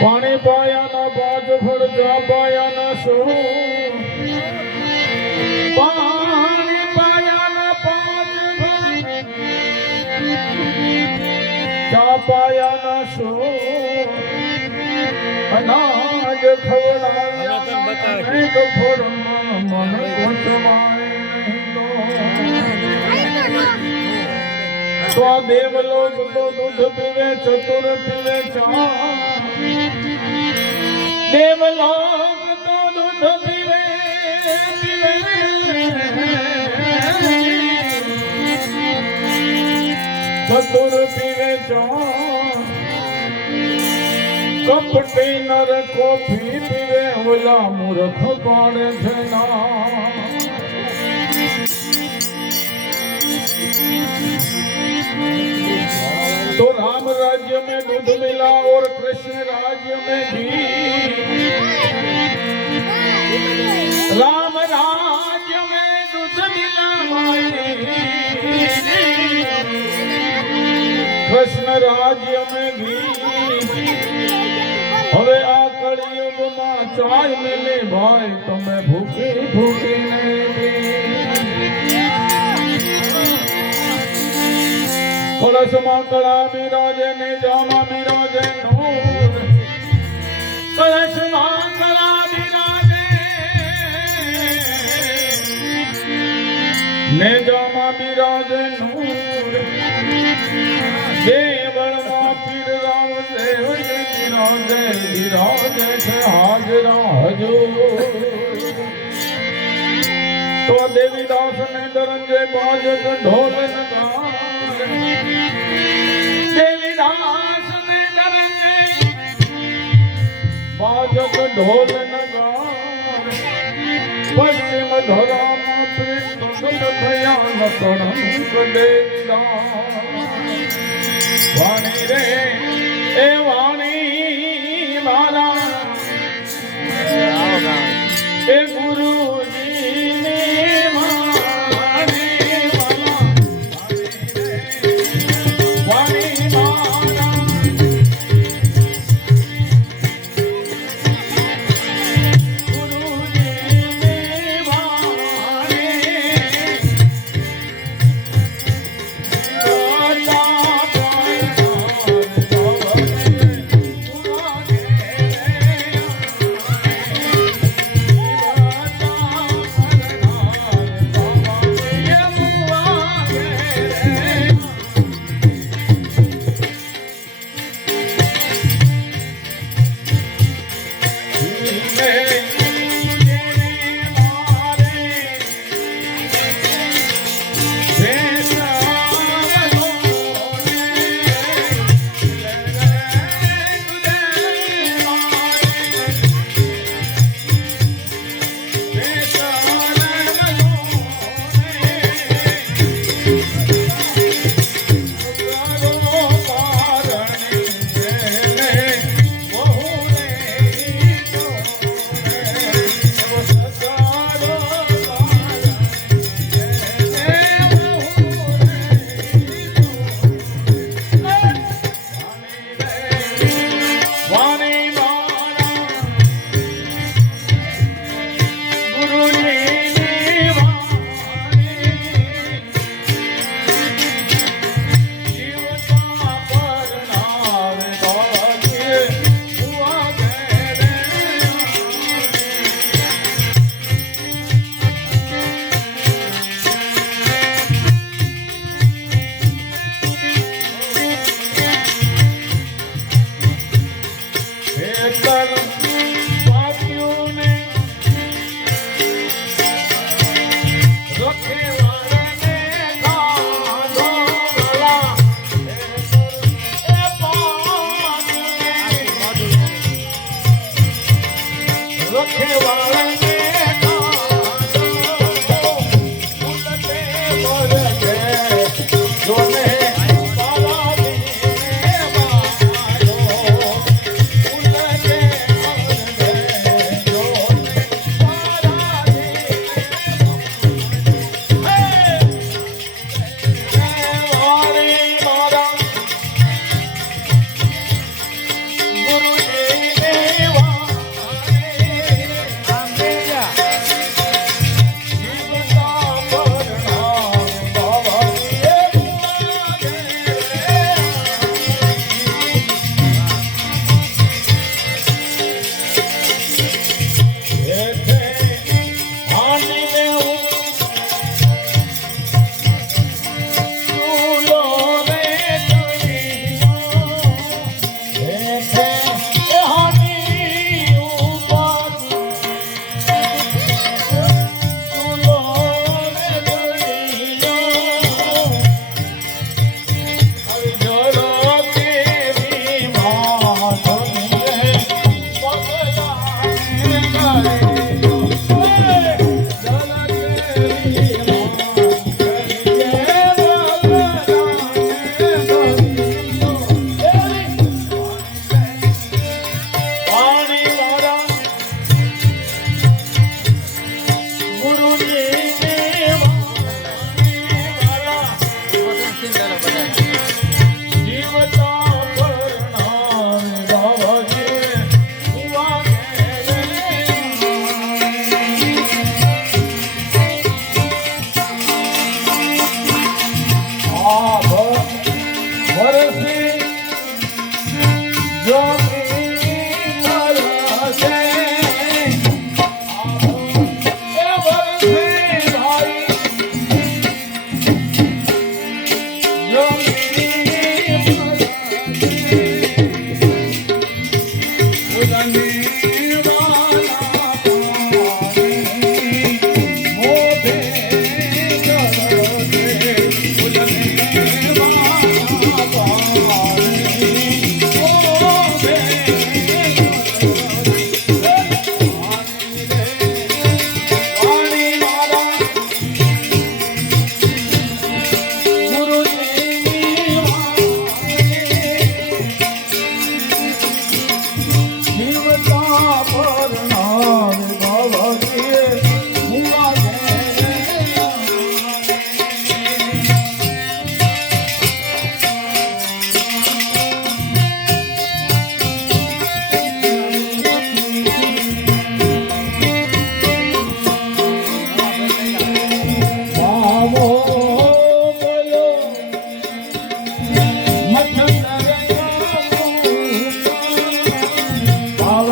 પાણી પાયાના બાજ ફળ ચા પાયાના સો પાણી પાયાના પાંચ ફળ. ચા પાયાના સો અનાજ ખવડાવ્યા અનેક ફળમાં મન કોચવાય તો. દેવલોક તો દૂધ પીવે ચતુર પીવે ચા. દેવલોક તો દૂધ પીવે ચતુર પીવે ચા કપટી નર કોફી પીવે ઓલા મૂર્ખ પાડે છે ના? तो राम राज्य में दूध मिला और कृष्ण राज्य में घी राम राज्य में दूध मिला माई कृष्ण राज्य में घी હવે આ કળિયુગમાં ચાય મિલે ભાઈ તમે ભૂખી ભૂખીને કળશમાં કળા બિરાજે ને જામા બિરાજે નૂર કળશમાં કળા બિરાજે ને જામા બિરાજે નૂર દેવળમાં પીર રામ ને દરંજે બાજક ઢોલ નગાર પશ્ચિમ ધરામાં પ્રેમ થયા નકળંક દેવીદાસ વાણી રે એ વાણી મારા એ ગુરુજીની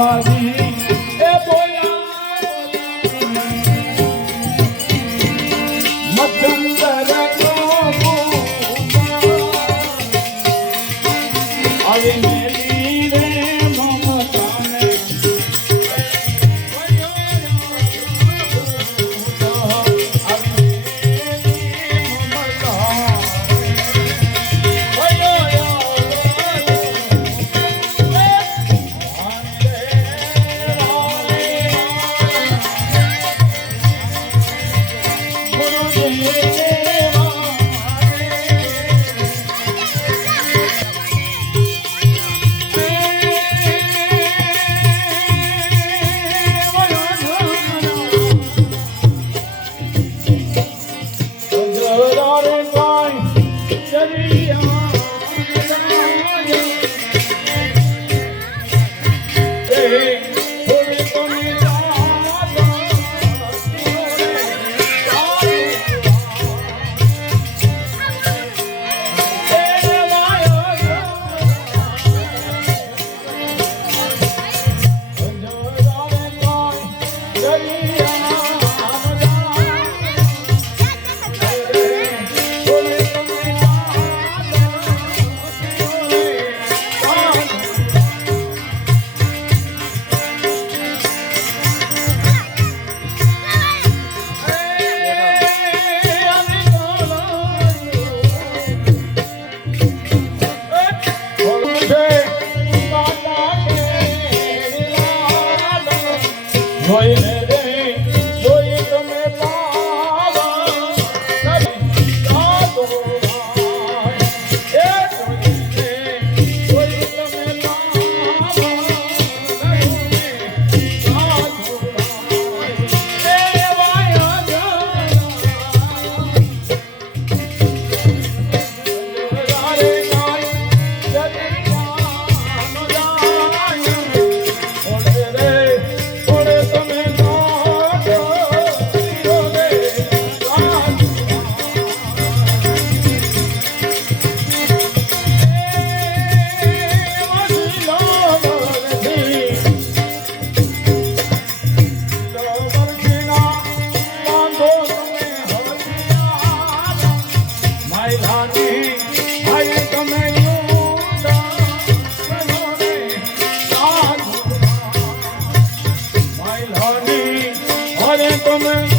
બાવાજી ভয় me.